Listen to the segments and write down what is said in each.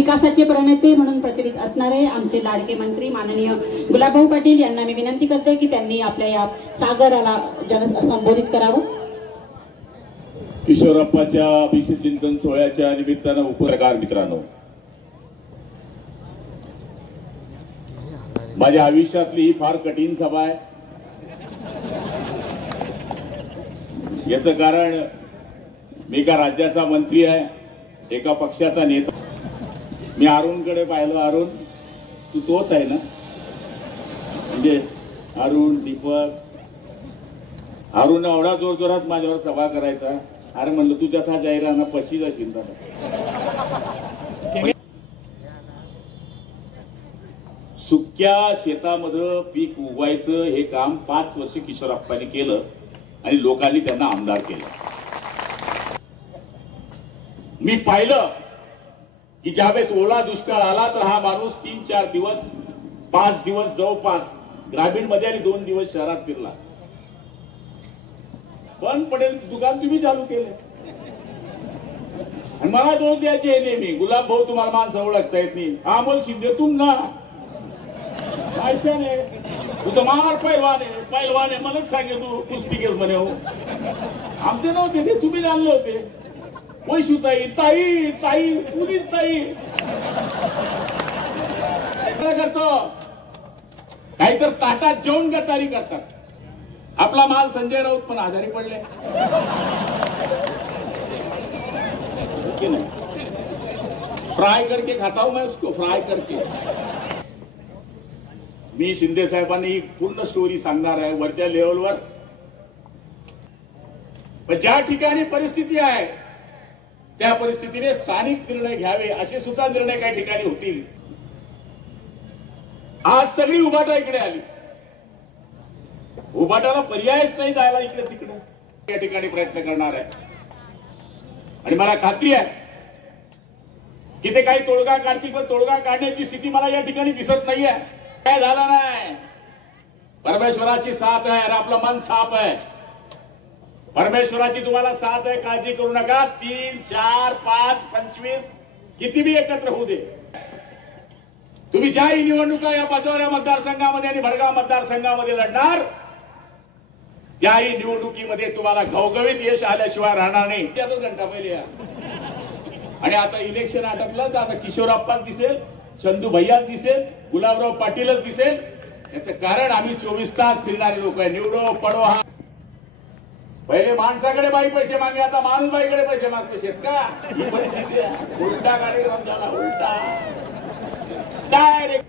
विकासाचे प्रणेते म्हणून प्रचलित असणारे आमचे लाडके मंत्री माननीय गुलाबभाऊ पाटील यांना मी विनंती करते की त्यांनी आपल्या या सागराला संबोधित करावं। किशोरप्पाच्या अभिषेक चिंतन सोहळ्याच्या निमित्तानं उपकार मित्रांनो, माझ्या आयुष्यातली ही फार कठीण सभा आहे। याचं कारण मी एका राज्याचा मंत्री आहे, एका पक्षाचा नेता। मी अरुणकडे पाहिलं, अरुण तू तोच आहे ना? म्हणजे अरुण, दीपक, अरुण एवढा जोर जोरात माझ्यावर सभा करायचा। अरे म्हणलं तू त्याचा जाहिराना पशी जाशील दादा। सुक्या शेतामध्ये पीक उगवायचं हे काम 5 वर्ष किशोरप्पांनी केलं आणि लोकांनी त्यांना आमदार केलं। मी पाहिलं की ज्यावेळेस ओला दुष्काळ आला तर हा माणूस 3-4 दिवस 5 दिवस जवळपास ग्रामीण मध्ये आणि 2 दिवस शहरात फिरला। बंद पडेल दुकान तुम्ही चालू केले आणि मला दोष द्यायचे नेहमी, गुलाब भाऊ तुम्हाला माणसं ओळखता येत नाही, अमोल शिंदे तुम ना तू तर मार पैलवान आहे मलाच सांगे तू कुस्तीकेस म्हणे हो। आमचे नव्हते ते, तुम्ही जाणले होते। वैशुताई ताई ताई तुझीच ताई काय करतो, काहीतर ताटात जेवण गटारी करतात। आपला माल संजय राऊत पण आजारी पडले, फ्राय करके खाता हूं मैं उसको, फ्राय करके। मी शिंदे साहेबांनी पूर्ण स्टोरी सांगणार आहे वरच्या लेवलवर। पण ज्या ठिकाणी परिस्थिती आहे त्या परिस्थितीने स्थानिक निर्णय घ्यावे असे सुद्धा निर्णय काही ठिकाणी होतील। आज सगळी उभाटा इकडे आली, उभाटाला पर्यायच नाही जायला इकडे तिकडे, या ठिकाणी प्रयत्न करणार आहे। आणि मला खात्री आहे की ते काही तोडगा काढतील, पण तोडगा काढण्याची स्थिती मला या ठिकाणी दिसत नाहीये। काय झालं नाही, परमेश्वराची साथ आहे आणि आपलं मन साफ आहे। परमेश्वराची तुम्हाला साथ आहे, काळजी करू नका। 3, 4, 5, 25 किती बी एकत्र होऊ दे, तुम्ही ज्याही निवडणुका या पाचोऱ्या मतदारसंघामध्ये आणि भडगाव मतदारसंघामध्ये लढणार त्याही निवडणुकीमध्ये तुम्हाला घवघवीत यश आल्याशिवाय राहणार नाही। त्याच घंटा पहिले आणि आता इलेक्शन आटपलं तर आता किशोरप्पाच दिसेल, चंदू भैयाच दिसेल, गुलाबराव पाटीलच दिसेल। याचं कारण आम्ही 24 तास फिरणारे लोक आहे। निवडो पडो हा, पहिले माणसाकडे बाई पैसे मागे, आता माणूस बाईकडे पैसे मागतो शेत का? ही परिस्थिती आहे। उलटा कार्यक्रम झाला, उलटा डायरेक्ट।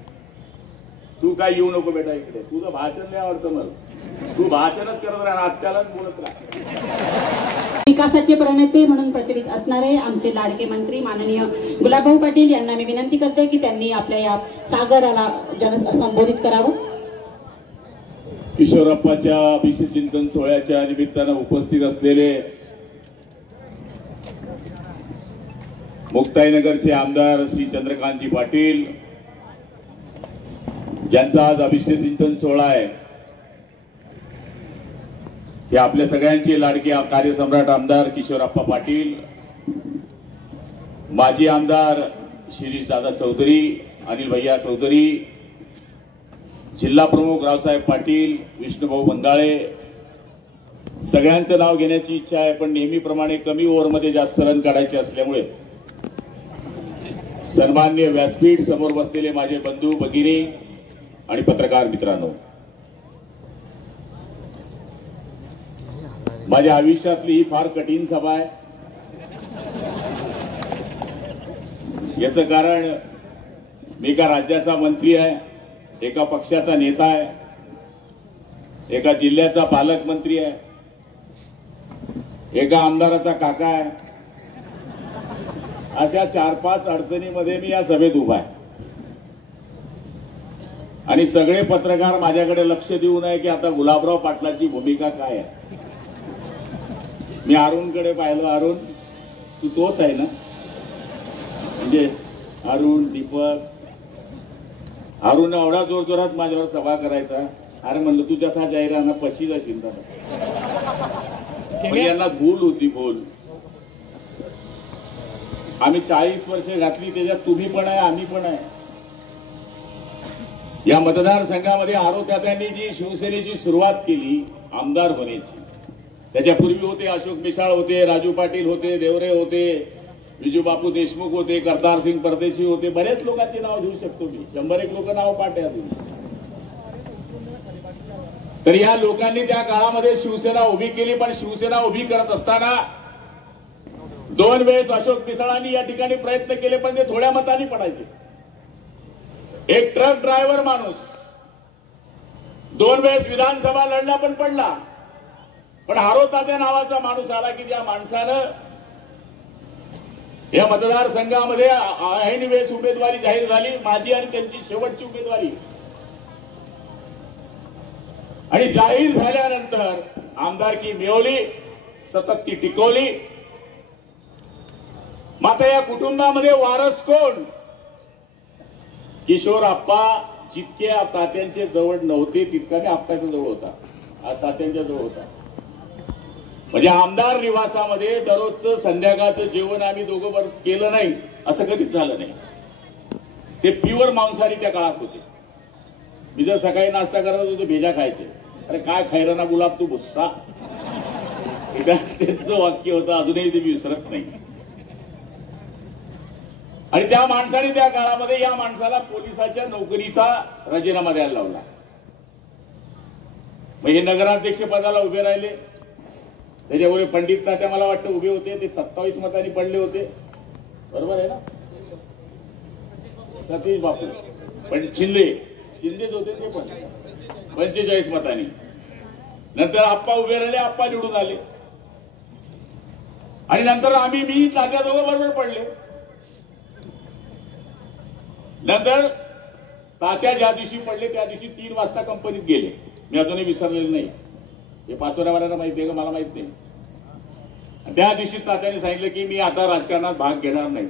तू काय येऊ नको बेटा इकडे, तुझं भाषण नाही आवडतं मला, तू भाषणच करत राहा, आत्यालाच बोलत राहा। विकासाचे प्रणेते म्हणून प्रचलित असणारे आमचे लाडके मंत्री माननीय गुलाबभाऊ पाटील यांना मी विनंती करते की त्यांनी आपल्या या सागराला संबोधित करावं। किशोरप्पाच्या अभिषेक चिंतन सोहळ्याच्या निमित्तानं उपस्थित असलेले मुक्ताईनगरचे आमदार श्री चंद्रकांतजी पाटील, ज्यांचा आज अभिषेक चिंतन सोहळा आहे, हे आपल्या सगळ्यांचे लाडके कार्यसम्राट आमदार किशोरप्पा पाटील, माजी आमदार शिरीष दादा चौधरी, अनिल भैया चौधरी, जिल्हा प्रमुख रावसाहेब पाटील, विष्णुभाऊ बंदाळे, सगळ्यांचं नाव घेण्याची इच्छा आहे। पण नेहमीप्रमाणे कमी ओव्हरमध्ये जास्त रन काढायचे असल्यामुळे सन्माननीय व्यासपीठ समोर बसलेले माझे बंधू भगिनी आणि पत्रकार मित्रांनो, माझ्या आयुष्यातली ही फार कठीण सभा आहे। याचं कारण मी एका राज्याचा मंत्री आहे, एका पक्षाचा नेता आहे, एका जिल्ह्याचा पालकमंत्री आहे, एका आमदाराचा काका आहे। अशा 4-5 अडचणीमध्ये मी या सभेत उभा आहे आणि सगळे पत्रकार माझ्याकडे लक्ष देऊ नये की आता गुलाबराव पाटलाची भूमिका काय आहे। मी अरुणकडे पाहिलं, अरुण तू तोच आहे ना? म्हणजे अरुण, दीपक, अरुण एवढा जोर जोरात माझ्यावर सभा करायचा। अरे म्हणलं तू त्याचा जाहिराना पशी जाशील दादा, यांना भूल होती, भूल। आम्ही 40 वर्ष घातली, त्याच्यात तुम्ही पण आहे, आम्ही पण आहे. या मतदारसंघामध्ये आरोग्यात्यांनी जी शिवसेनेची सुरुवात केली आमदार होण्याची, त्याच्यापूर्वी होते अशोक मिसाळ होते, राजू पाटील होते, देवरे होते, विजूबापू देशमुख होते, करतारसिंग परदेशी होते, बरेच लोकांची नाव घेऊ शकतो मी, 100-1 लोक नाव पाठ आहे. तर या लोकांनी त्या काळामध्ये शिवसेना उभी केली. पण शिवसेना उभी करत असताना 2 वेळेस अशोक मिसाळांनी या ठिकाणी प्रयत्न केले, पण ते थोड्या मतांनी पडायचे. एक ट्रक ड्रायव्हर माणूस 2 वेळेस विधानसभा लढला पण पडला. पण हारोतात्या नावाचा माणूस आला की त्या माणसानं या मतदारसंघामध्ये ऐन वेळेस उमेदवारी जाहीर झाली, माझी आणि त्यांची शेवटची उमेदवारी. आणि जाहीर झाल्यानंतर आमदारकी मिळवली, सतत ती टिकवली. मात्र या कुटुंबामध्ये वारस कोण? किशोर आप्पा जितके तात्यांच्या जवळ नव्हते तितका मी आप्पाच्या जवळ होता, आज तात्यांच्या जवळ होता. म्हणजे आमदार निवासामध्ये दररोजचं संध्याकाळचं जेवण आम्ही दोघं बरं केलं नाही असं कधीच झालं नाही. ते प्युअर मांसाहारी त्या काळात होते. मी जर सकाळी नाश्ता करत होतो भेजा खायचे. अरे काय खैराना गुलाब तू भुस्सा, त्यांचं वाक्य होतं, अजूनही ते मी विसरत नाही. आणि त्या माणसाने त्या काळामध्ये या माणसाला पोलिसाच्या नोकरीचा राजीनामा द्यायला लावला. मग हे नगराध्यक्ष पदाला उभे राहिले. त्याच्यामुळे पंडित तात्या मला वाटतं उभे होते, ते 27 मतांनी पडले होते, बरोबर आहे ना? सतीश बापू पण शिंदेच होते ते पण 45 मतांनी. नंतर आप्पा उभे राहिले, आप्पा निवडून आले. आणि नंतर मी तात्या दोघं बरोबर पडले. नंतर तात्या ज्या दिवशी पडले त्या दिवशी 3 वाजता कंपनीत गेले. मी अजूनही विसरलेले नाही. हे पाचोऱ्यावाल्यांना माहिती आहे का? मला माहित नाही. त्या दिवशी तात्याने सांगितलं की मी आता राजकारणात भाग घेणार नाही.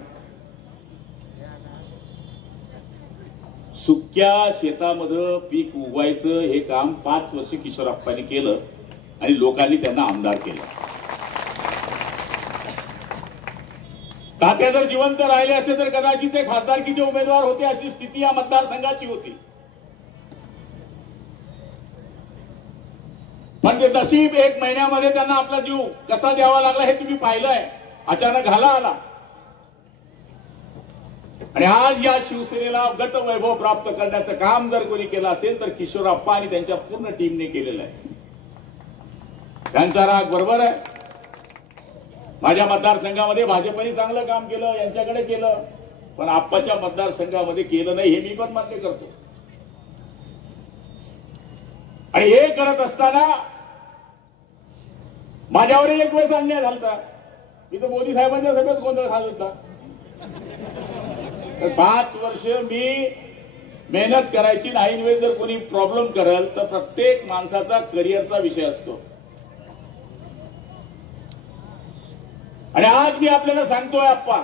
सुक्या शेतामध्ये पीक उगवायचं हे काम 5 वर्ष किशोरप्पांनी केलं आणि लोकांनी त्यांना आमदार केलं. तात्या जर जिवंत राहिले असते तर कदाचित ते खासदारकीचे उमेदवार होते अशी स्थिती या मतदारसंघाची होती. पण ते नशीब 1 महिन्यामध्ये त्यांना आपला जीव कसा द्यावा लागला हे तुम्ही पाहिलंय. अचानक घाला आला आणि आज या शिवसेनेला गत वैभव प्राप्त करण्याचं काम जर कोणी केलं असेल तर किशोरप्पा आणि त्यांच्या पूर्ण टीमने केलेलं आहे. त्यांचा राग बरोबर आहे. माझ्या मतदारसंघामध्ये भाजपने चांगलं काम केलं, यांच्याकडे केलं, पण आप्पाच्या मतदारसंघामध्ये केलं नाही हे मी पण मान्य करतो. आणि हे करत असताना माझ्यावर एक वेळेस अन्याय झाला. मी तर मोदी साहेबांच्या सगळ्यात गोंधळ घालत होता. 5 वर्ष मी मेहनत करायची, नाही वेळेस जर कोणी प्रॉब्लेम करेल तर प्रत्येक माणसाचा करिअरचा विषय असतो. आणि आज मी आपल्याला सांगतोय आप्पा,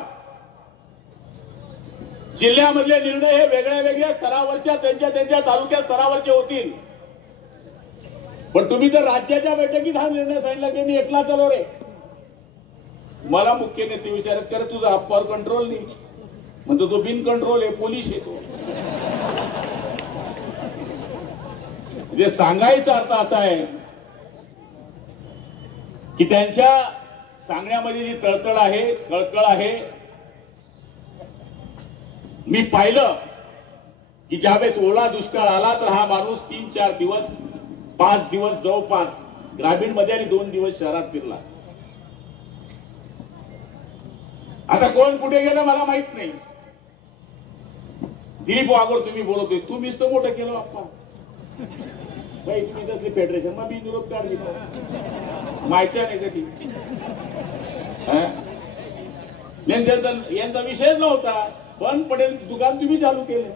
जिल्ह्यामधले निर्णय हे वेगळ्या वेगळ्या स्तरावरच्या त्यांच्या तालुक्या स्तरावरचे होतील. पण तुम्ही तर राज्याच्या बैठकीत हा निर्णय सांगितला की मी एकला चालव रे. मला मुख्य नेते विचारत कर तुझा आप्पावर कंट्रोल नाही. म्हणतो तो बिन कंट्रोल आहे, पोलीस येतो. म्हणजे सांगायचा अर्थ असा आहे की त्यांच्या सांगण्यामध्ये जी तळतळ आहे, कळकळ आहे. मी पाहिलं की ज्यावेळेस ओला दुष्काळ आला तर हा माणूस 3-4 दिवस 5 दिवस जवळपास ग्रामीण मध्ये आणि 2 दिवस शहरात फिरला. आता कोण कुठे गेलं मला माहित नाही. दिलीप वाघोड तुम्ही बोलतोय, तुम्हीच तर मोठं केलं आप्पा. तुम्ही तसली फेडरेशन मग मी निरोप काढ दिला मायच्या नाही कधी. यांचा विषयच नव्हता. बंद पडेल दुकान तुम्ही चालू केलं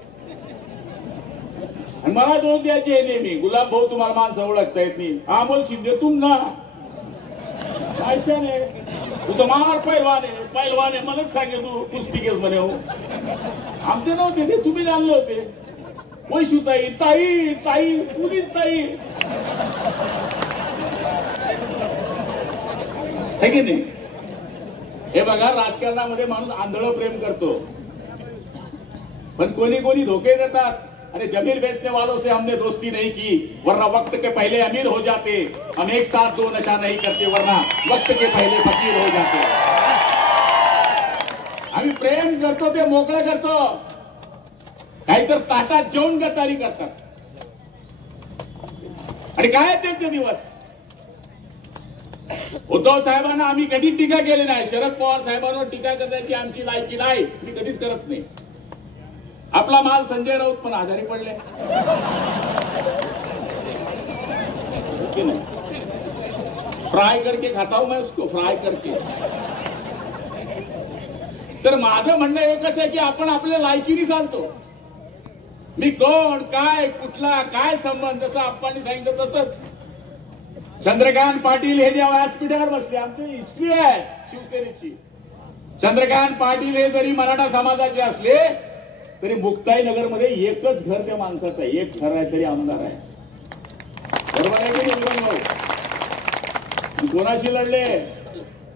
आणि मला दोष द्यायचे आहे नेहमी. गुलाब भाऊ तुम्हाला माणसं ओळखता येत नाही. अमोल शिंदे तुम ना मायच्या नाही. तू तर मार पैलवान आहे मलाच सांगे तू कुस्तीकेस म्हणे. हो आमचे नव्हते ते, तुम्ही जाणले होते. वैशुताई ताई ताई तुझीच ताई आहे की नाही. हे बघा, राजकारणामध्ये माणूस आंधळं प्रेम करतो, पण कोणी कोणी धोके देतात। अरे जमीन बेचने वालों से हमने दोस्ती नहीं की, वरना वक्त के पहले अमीर हो जाते। हम एक साथ दो नशा नहीं करते, वरना वक्त के पहले फकीर हो जाते। आम्ही प्रेम करतो ते मोकळं करतो, काहीतर ताटात जेवण गद्दारी करतात। आणि काय त्यांचे दिवस। उद्धव साहेबांना आम्ही कधी टीका केली नाही, शरद पवार साहेबांवर टीका करण्याची आमची लायकी नाही, मी कधीच करत नाही। आपला माल संजय राऊत पण आजारी पडले, फ्राय करके खाता हूं मैं उसको, फ्राय करके। तर माझं म्हणणं एकच आहे की आपण आपल्या लायकीने चालतो। मी कोण, काय, कुठला, काय संबंध, जसं आपण सांगितलं तसंच चंद्रकांत पाटील हे जेव्हा व्यासपीठावर बसले, आमची हिस्ट्री आहे शिवसेनेची। चंद्रकांत पाटील हे जरी मराठा समाजाचे असले तरी मुक्ताई नगर मध्ये एकच घर त्या माणसाचं आहे, एक घर आहे तरी आमदार आहे, बरोबर आहे की नाही? कोणाशी लढले?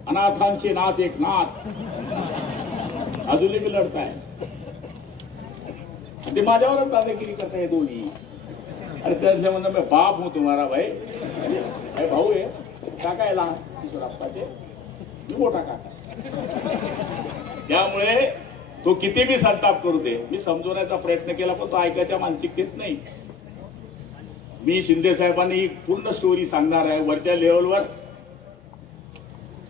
अनाथांचे नाथ एक नाथ, अजूनही मी लढताय, ते माझ्यावरच दादागिरी करताय दोन्ही। अरे त्यांच्या म्हणणं मी बाप हूं तुम्हारा भाई, भाऊ आहे, काका आहे लहान किशोरप्पाचे, मी मोठा काका। त्यामुळे तो किती बी संताप करू दे, मी समजवण्याचा प्रयत्न केला, पण तो ऐकायच्या मानसिकतेत नाही। मी शिंदे साहेबांनी ही पूर्ण स्टोरी सांगणार आहे। वरच्या लेवलवर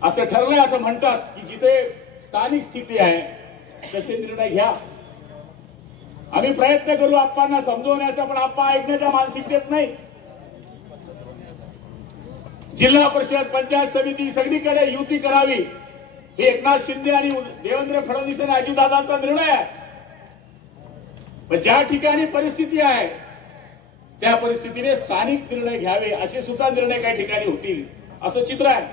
असं ठरलंय, असं म्हणतात की जिथे स्थानिक स्थिती आहे तसे निर्णय घ्या। आम्ही प्रयत्न करू आप्पांना समजवण्याचा, पण आप्पा ऐकण्याच्या मानसिकतेत नाही। जिल्हा परिषद, पंचायत समिती सगळीकडे युती करावी, हे एकनाथ शिंदे आणि देवेंद्र फडणवीस आणि अजितदादांचा निर्णय आहे। पण ज्या ठिकाणी परिस्थिती आहे त्या परिस्थितीने स्थानिक निर्णय घ्यावे, असे सुद्धा निर्णय काही ठिकाणी होतील, असं चित्र आहे।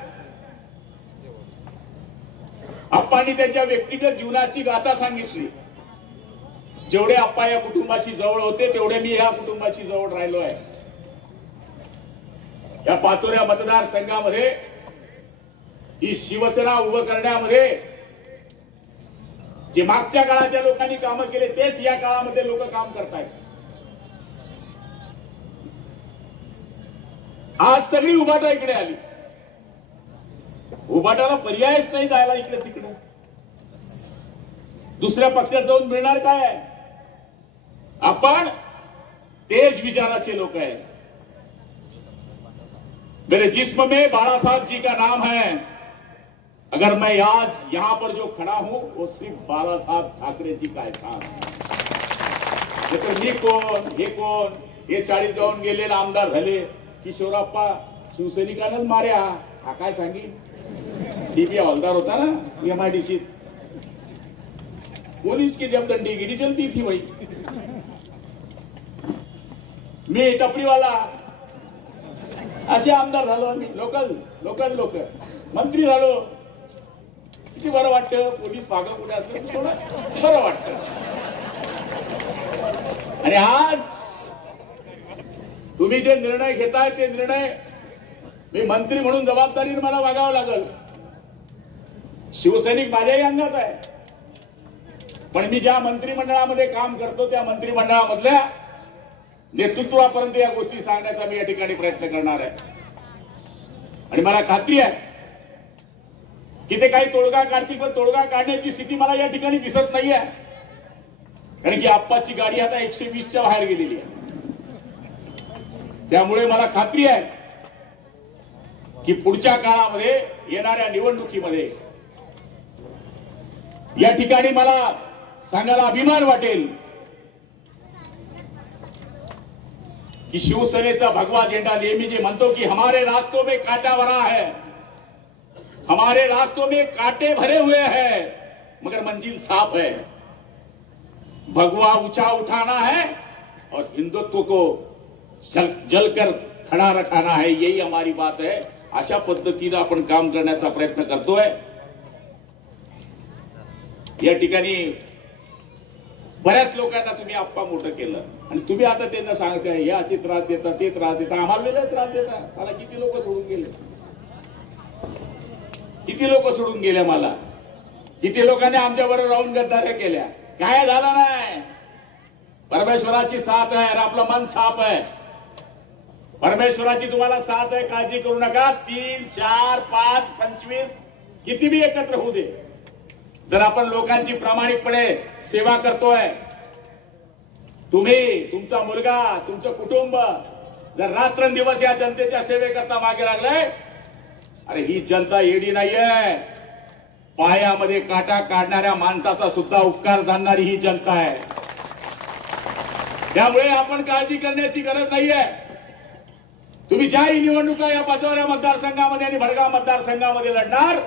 आप्पांनी त्यांच्या व्यक्तिगत जीवनाची गाथा सांगितली। जेवढे आप्पा या कुटुंबाशी जवळ होते तेवढे मी या कुटुंबाशी जवळ राहिलो आहे। या पाचोऱ्या मतदारसंघामध्ये ही शिवसेना उभं करण्यामध्ये जे मागच्या काळाच्या लोकांनी कामं केले तेच या काळामध्ये लोक काम करतायत। आज सगळी उभाटा इकडे आली, उभाटाला पर्यायच नाही जायला इकडे तिकडे। दुसऱ्या पक्षात जाऊन मिळणार काय? आपण तेज विचाराचे लोक हैं। मेरे जिस्म में बाला साहब जी का नाम है। अगर मैं आज यहां पर जो खड़ा हूं वो सिर्फ बाला साहब ठाकरे जी का एहसान है। तर मी कोण, हे कोण, हे 40 जाऊन गेले आमदार झाले, किशोरप्पा शिवसैनिकांनाच मार्या, हा काय सांगी? डीपी हवलदार होता ना एमआयडीसी, पुलिस की जब दंडीगिरी चलती थी वही, मी टपरीवाला, असे आमदार झालो आम्ही। लोकल लोक मंत्री झालो, किती बरं वाटतं। पोलीस भागा कुठे असलं तर थोडं बरं वाटतं। आणि आज तुम्ही जे निर्णय घेताय ते निर्णय मी मंत्री म्हणून जबाबदारीने मला वागावं लागल। शिवसैनिक माझ्याही अंगात आहे, पण मी ज्या मंत्रिमंडळामध्ये काम करतो त्या मंत्रिमंडळामधल्या नेतृत्वापर्यंत या गोष्टी सांगण्याचा मी या ठिकाणी प्रयत्न करणार आहे। आणि मला खात्री आहे की ते काही तोडगा काढतील, पण तोडगा काढण्याची स्थिती मला या ठिकाणी दिसत नाहीये, कारण की आप्पाची गाडी आता 120च्या बाहेर गेलेली आहे। त्यामुळे मला खात्री आहे की पुढच्या काळामध्ये येणाऱ्या निवडणुकीमध्ये या ठिकाणी मला सांगायला अभिमान वाटेल कि शिवसेनेचा भगवा झेंडा नेहमी जे म्हणतो की हमारे रास्तों में कांटा भरा है, हमारे रास्तों में कांटे भरे हुए हैं, मगर मंजिल साफ है। भगवा ऊंचा उठाना है और हिंदुत्व को जलकर खड़ा रखाना है, यही हमारी बात है। अशा पद्धतीने आपण काम करण्याचा प्रयत्न करतोय। या ठिकाणी बऱ्याच लोकांना तुम्ही आप्पा मोठं केलं आणि तुम्ही आता त्यांना सांगताय हे असे त्रास देतात, ते त्रास देतात, आम्हाला वेगळे त्रास देतात। मला किती लोक सोडून गेले, किती लोक सोडून गेले मला। किती लोकांनी आमच्या बरोबर राहून गद्दाऱ्या केल्या, काय झालं नाही. परमेश्वराची साथ आहे, आपलं मन साफ आहे. परमेश्वराची तुम्हाला साथ आहे, काळजी करू नका. 3, 4, 5, 25 किती बी एकत्र होऊ दे, जर आपण लोकांची प्रामाणिकपणे सेवा करतोय, तुम्ही, तुमचा मुलगा, तुमचं कुटुंब जर रात्रंदिवस या जनतेच्या सेवेकरता मागे लागलाय, अरे ही जनता येडी नाहीये. पायामध्ये काटा काढणाऱ्या माणसाचा सुद्धा उपकार जाणणारी ही जनता आहे. त्यामुळे आपण काळजी करण्याची गरज नाहीये. तुम्ही ज्याही निवडणुका या पाचोऱ्या मतदारसंघामध्ये आणि भडगाव मतदारसंघामध्ये लढणार,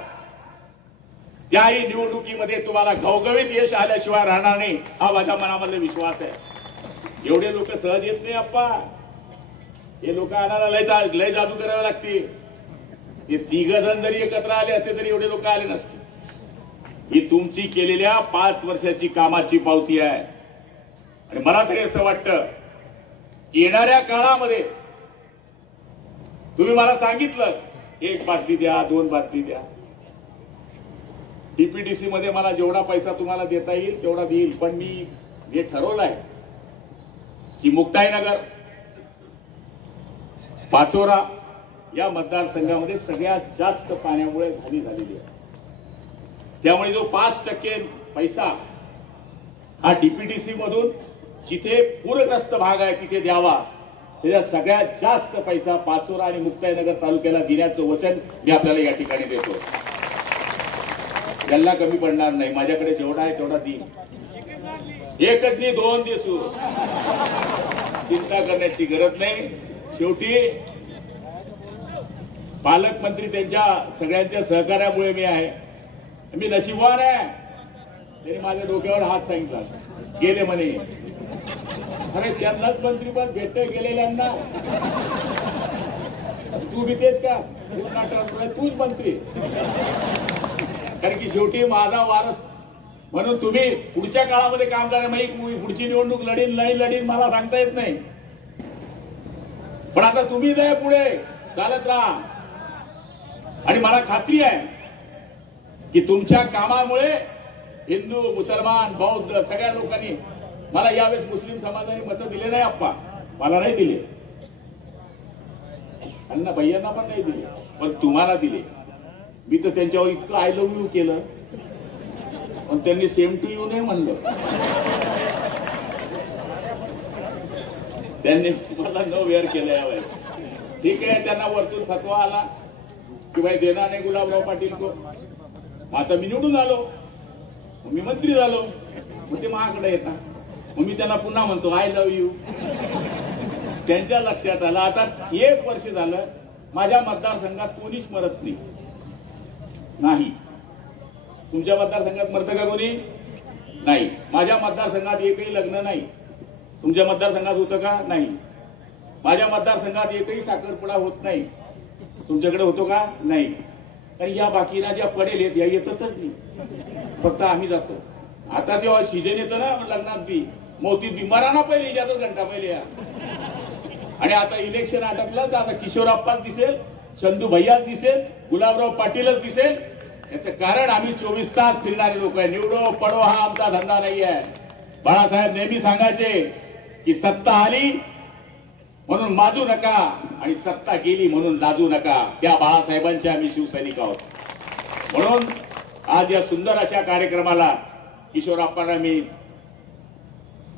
त्याही निवडणुकीमध्ये तुम्हाला घवघवीत यश आल्याशिवाय राहणार नाही, हा माझ्या मनामधला विश्वास आहे. एवढे लोक सहज येत नाही अप्पा. हे लोक आणायला लय जादू करावे लागते. हे 3 जण जरी एकत्र आले असते तरी एवढे लोक आले नसते. ही तुमची केलेल्या 5 वर्षाची कामाची पावती आहे. आणि मला तरी असं वाटतं की येणाऱ्या काळामध्ये तुम्ही मला सांगितलं 1 बातमी द्या, 2 बातमी द्या. डीपीडीसी मध्ये मला जेवढा पैसा तुम्हाला देता येईल तेवढा देईल. पण मी हे ठरवलंय की मुक्ताईनगर, पाचोरा या मतदारसंघामध्ये सगळ्यात जास्त पाण्यामुळे हानी झालेली आहे. त्यामुळे जो 5% पैसा हा डीपीडीसी मधून जिथे पूरग्रस्त भाग आहे तिथे द्यावा, त्याच्यात सगळ्यात जास्त पैसा पाचोरा आणि मुक्ताईनगर तालुक्याला देण्याचं वचन मी आपल्याला या ठिकाणी देतो. याला कमी पडणार नाही. माझ्याकडे जेवढा आहे तेवढा देईन. एकच नाही, 2 दिसू, चिंता करण्याची गरज नाही. शेवटी पालकमंत्री त्यांच्या सगळ्यांच्या सहकार्यामुळे मी आहे. मी नशीबवान आहे. त्यांनी माझ्या डोक्यावर हात सांगितला, गेले म्हणे. अरे त्यांनाच मंत्रीपद भेटत गेलेल्यांना तू बी तेच का, तूच मंत्री. कारण की शेवटी माझा वारस म्हणून तुम्ही पुढच्या काळामध्ये काम करा. पुढची निवडणूक लढीन नाही लढीन मला सांगता येत नाही, पण आता तुम्ही जाय पुढे चालत राहा. आणि मला खात्री आहे की तुमच्या कामामुळे हिंदू, मुसलमान, बौद्ध सगळ्या लोकांनी, मला यावेळेस मुस्लिम समाजाने मतं दिले नाही अप्पा, मला नाही दिले, अण्णा भैयांना पण नाही दिले, पण तुम्हाला दिले. मी तर त्यांच्यावर इतकं आय लव्ह यू केलं, पण त्यांनी सेम टू यू नाही म्हणलं. त्यांनी मला न वेअर केलं यावेळेस. ठीक आहे, त्यांना वरतून फतवा आला की भाई देणार नाही गुलाबराव पाटील को. आता मी निवडून आलो, मी मंत्री झालो, मग ते माझ्याकडे येतात. मग मी त्यांना पुन्हा म्हणतो आय लव्ह यू. त्यांच्या लक्षात आलं. आता 1 वर्ष झालं माझ्या मतदारसंघात कोणीच मरत नाही. तुमच्या मतदारसंघात मरतं का कोणी? नाही. माझ्या मतदारसंघात एकही लग्न नाही. तुमच्या मतदारसंघात होतं का? नाही. माझ्या मतदारसंघात एकही साखरपुडा होत नाही. तुमच्याकडे होतो का? नाही. कारण या बाकीना ज्या पडेल आहेत या येतच नाही, फक्त आम्ही जातो. आता तेव्हा सीजन येतं ना लग्नात बी, मोतीत बी, मराना पहिले याचाच घंटा पहिले या. आणि आता इलेक्शन आटपलं तर आता किशोरप्पाच दिसेल, चंदू भैयाच दिसेल, गुलाबराव पाटीलच दिसेल. याचं कारण आम्ही 24 तास फिरणारे लोक आहे. निवडो पडो हा आमचा धंदा नाही आहे. बाळासाहेब नेहमी सांगायचे की सत्ता आली म्हणून माजू नका आणि सत्ता गेली म्हणून लाजू नका. त्या बाळासाहेबांचे आम्ही शिवसैनिक आहोत. म्हणून आज या सुंदर अशा कार्यक्रमाला किशोरप्पांना मी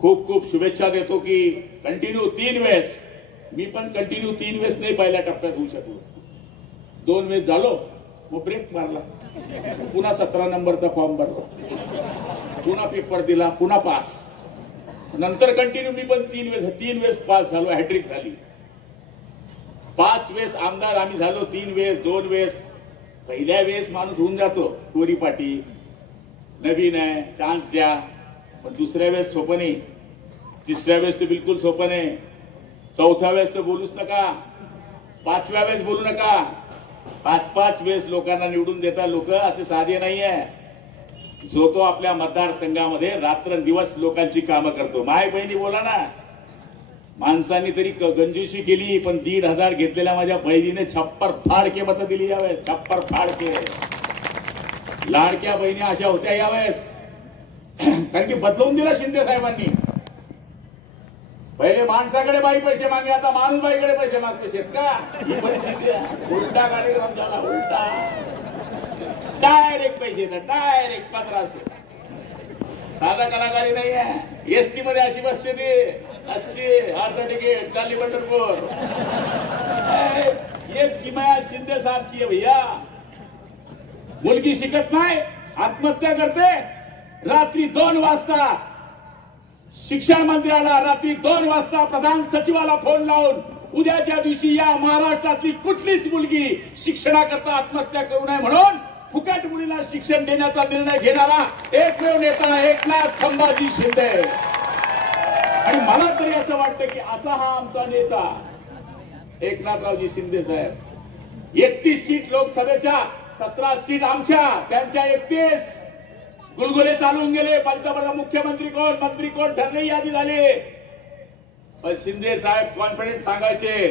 खूप खूप शुभेच्छा देतो की कंटिन्यू 3 वेळेस, मी पण कंटिन्यू 3 वेळेस नाही पहिल्या टप्प्यात होऊ शकलो. 2 वेळेस झालो, मग ब्रेक मारला, पुन्हा 17 नंबरचा फॉर्म भरला, पुन्हा पेपर दिला, पुन्हा पास. नंतर कंटिन्यू मी पण 3 वेळेस पास झालो, हॅट्रिक झाली. 5 वेळेस आमदार आम्ही झालो, 3 वेळेस, 2 वेळेस. पहिल्या वेळेस माणूस होऊन जातो कोरी पाटी, नवीन आहे, चान्स द्या. पण दुसऱ्या वेळेस सोपं नाही, तिसऱ्या वेळेस तर बिलकुल सोपं नाही, चौथ्या वेळेस तर बोलूच नका, 5व्या वेळेस बोलू नका. 5-5 वेळेस लोकांना निवडून देता लोक असे साधे नाहीये. जो तो आपल्या मतदारसंघामध्ये रात्रंदिवस लोकांची कामं करतो. माय बहिणी बोला ना, माणसांनी तरी गंजूशी केली, पण 1,500 घेतलेल्या माझ्या बहिणीने छप्पर फाडके मतं दिली यावेळेस, छप्पर फाडके. लाडक्या बहिणी अशा होत्या यावेळेस, कारण की बदलवून दिला शिंदे साहेबांनी. पहिले माणसाकडे बाई पैसे मागे, आता माणूस बाईकडे पैसे मागतो. शेतका ही परिस्थिती आहे. उलटा कार्यक्रम झाला, उलटा. डायरेक्ट पैसे येतात, डायरेक्ट 1500. साधा कलाकारी नाही आहे. एसटी मध्ये अशी बसते ती, 80 अर्ध तिकीट, चालली पंढरपूर. एक किमया शिंदे साहब की है भैया. मुलगी शिकत नाही, आत्महत्या करते. रात्री 2 वाजता शिक्षण मंत्र्याला, रात्री 2 वाजता प्रधान सचिवाला फोन लावून उद्याच्या दिवशी या महाराष्ट्रातली कुठलीच मुलगी शिक्षणाकरता आत्महत्या करू नये म्हणून फुकट मुलीला शिक्षण देण्याचा निर्णय घेणारा एकमेव नेता एकनाथ संभाजी शिंदे. आणि मला तरी असं वाटतं की असा हा आमचा नेता एकनाथरावजी शिंदे साहेब. 31 सीट लोकसभेच्या, 17 सीट आमच्या, त्यांच्या 31. गुलगुले चालून गेले. पंतप्रधान, मुख्यमंत्री कोण, मंत्री कोण ठरले, यादी झाली. पण शिंदे साहेब कॉन्फिडंट सांगायचे,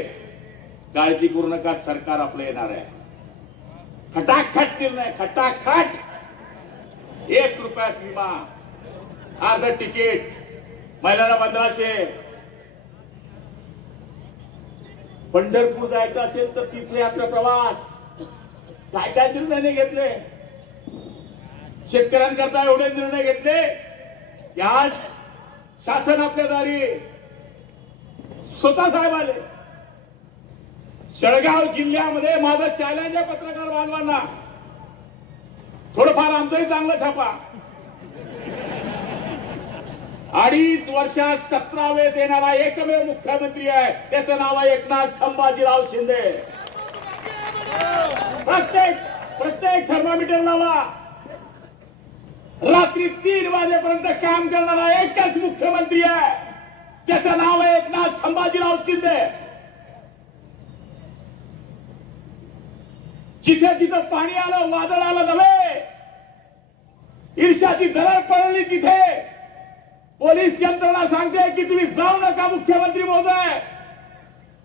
काळजी करू नका, सरकार आपलं येणार आहे. खटाखट निर्णय, खटाखट. 1 रुपयात विमा, अर्ध तिकीट, महिलांना 1500. पंढरपूर जायचं असेल तर तीर्थयात्रा प्रवास. काय काय निर्णय नाही घेतले. शेतकऱ्यांकरता एवढे निर्णय घेतले की आज शासन आपल्या दारी. स्वतः साहेब आले. जळगाव जिल्ह्यामध्ये माझं चॅलेंज आहे पत्रकार बांधवांना, थोडंफार आमचंही चांगलं छापा. 2.5 वर्षात 17 वेळेस येणारा एकमेव मुख्यमंत्री आहे, त्याचं नाव आहे एकनाथ संभाजीराव शिंदे. प्रत्येक थर्मामीटर लावा. रात्री 3 वाजेपर्यंत काम करणारा एकच मुख्यमंत्री आहे, त्याचं नाव आहे एकनाथ संभाजीराव शिंदे. जिथे जिथे पाणी आलं, वादळ आलं नव्हे, ईर्ष्याची दरड पडली, तिथे पोलीस यंत्रणा सांगते की तुम्ही जाऊ नका मुख्यमंत्री महोदय.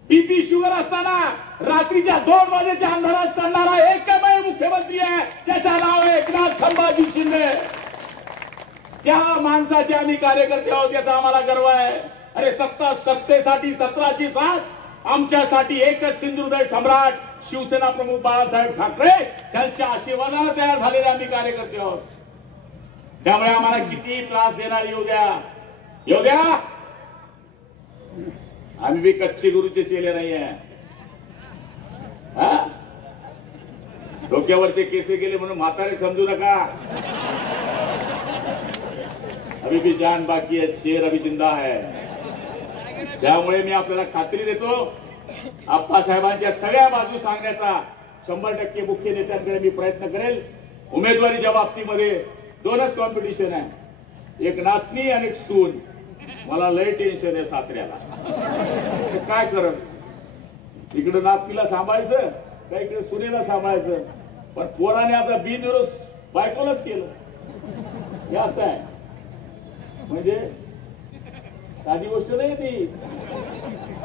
बीपी शुगर असताना रात्रीच्या 2 वाजेच्या अंधारात चालणारा एकमेव मुख्यमंत्री आहे, त्याचं नाव आहे एकनाथ संभाजी शिंदे. त्या माणसाचे आम्ही कार्यकर्ते आहोत, याचा आम्हाला गर्व आहे. अरे सत्तेसाठी 17ची साथ, आमच्यासाठी एकच हिंदुहृदय सम्राट शिवसेना प्रमुख बाळासाहेब ठाकरे त्यांच्या आशीर्वादाने तयार झालेले आम्ही कार्यकर्ते आहोत. त्यामुळे आम्हाला किती त्रास देणार येऊ द्या. आम्ही बी कच्चे गुरुचे चेले नाही आहे. डोक्यावरचे केसे गेले म्हणून म्हातारे समजू नका. अभी भी जान बाकी है, शेर अभी जिंदा है. त्यामुळे मी आपल्याला खात्री देतो, आप्पासाहेबांच्या सगळ्या बाजू सांगण्याचा 100% मुख्य नेत्यांकडे मी प्रयत्न करेल. उमेदवारीच्या बाबतीमध्ये 2च कॉम्पिटिशन आहे, एक नातनी आणि एक सून. मला लय टेन्शन आहे सासऱ्याला. काय करत, इकडे नातनीला सांभाळायचं का इकडे सुनेला सांभाळायचं. पण पोराने आता बिनविरोध बायकोलाच केलं. हे असं आहे, म्हणजे साधी गोष्ट नाही ती.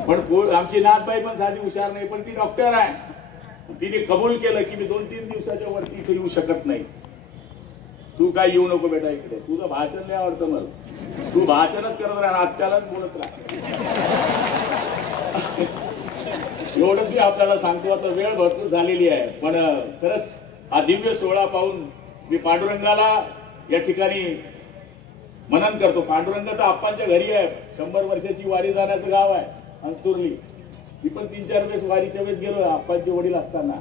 पण आमची नातबाई पण साधी हुशार नाही, पण ती डॉक्टर आहे. तिने कबूल केलं की मी 2-3 दिवसाच्या वरती इथे येऊ शकत नाही. तू काय येऊ नको बेटा इकडे, तुझं भाषण नाही आवडतं मला. तू भाषणच करत राहा, आत्यालाच बोलत राहा. एवढंच मी आपल्याला सांगतो. आता वेळ भरपूर झालेली आहे, पण खरंच हा दिव्य सोहळा पाहून मी पांडुरंगाला या ठिकाणी मनन करतो. पांडुरंग तर आप्पांच्या घरी आहे. 100 वर्षाची वारी जाण्याचं गाव आहे अंतुर्ली. मी पण 3-4 वेळेस वारीच्या वेळेस गेलो आप्पांचे वडील असताना.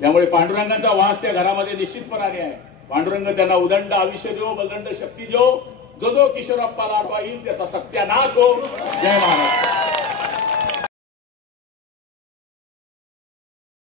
त्यामुळे पांडुरंगाचा वास त्या घरामध्ये निश्चितपणाने आहे. पांडुरंग त्यांना उदंड आयुष्य देव, बलदंड शक्ती देव. जो किशोरप्पा लाडवा येईल त्याचा सत्यानाश हो. जय महाराष्ट्र.